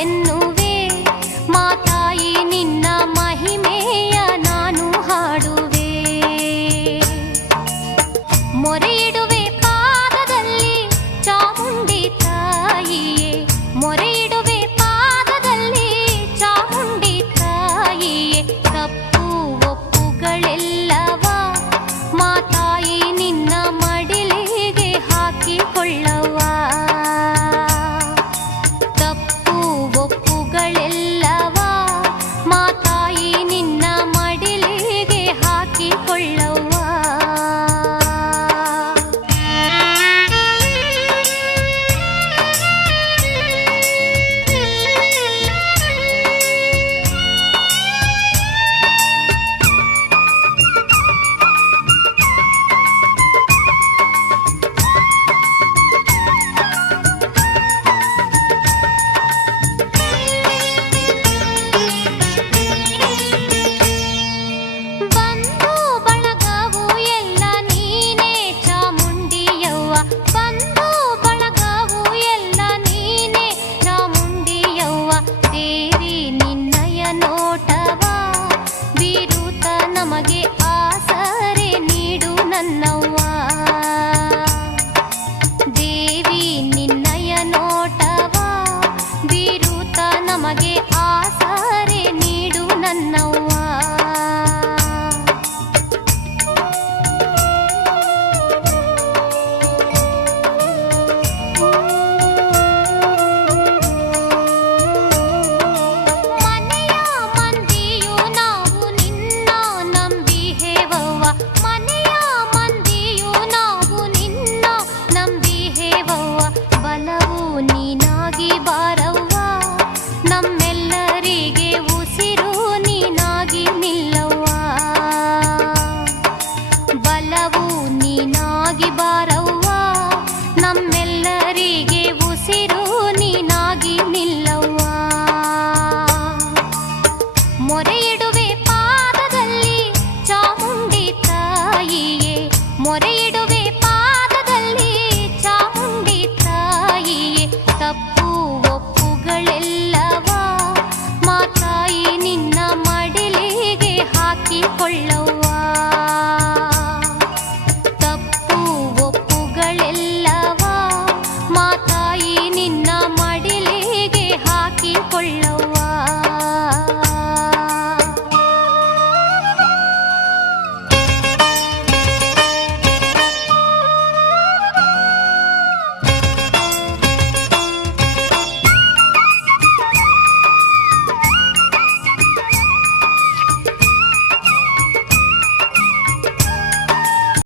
en ಎಲ್ಲರಿಗೆ ಉಸಿರು ನೀನಾಗಿ ನಿಲ್ಲವ್ವ. ಮೊರೆಯ